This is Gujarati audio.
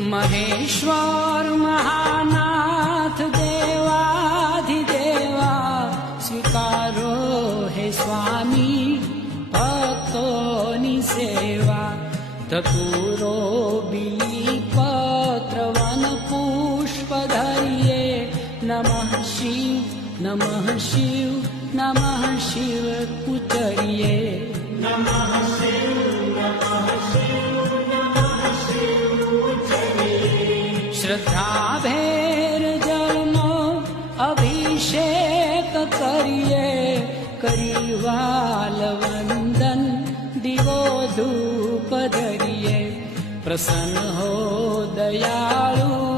મહેશ્વર મહાનાથ દેવાધિદેવા સ્વીકારો હે સ્વામી ભક્તોની સેવા. ધતુરો બીલીપત્ર વન પુષ્પ ધરીએ નમઃ શિવ નમઃ શિવ નમઃ શિવ ઉતરીએ. શ્રદ્ધાભેર જળનો અભિષેક કરીએ કરી વાલ વંદન દીવો ધૂપ ધરીએ. પ્રસન્ન હો દયાળુ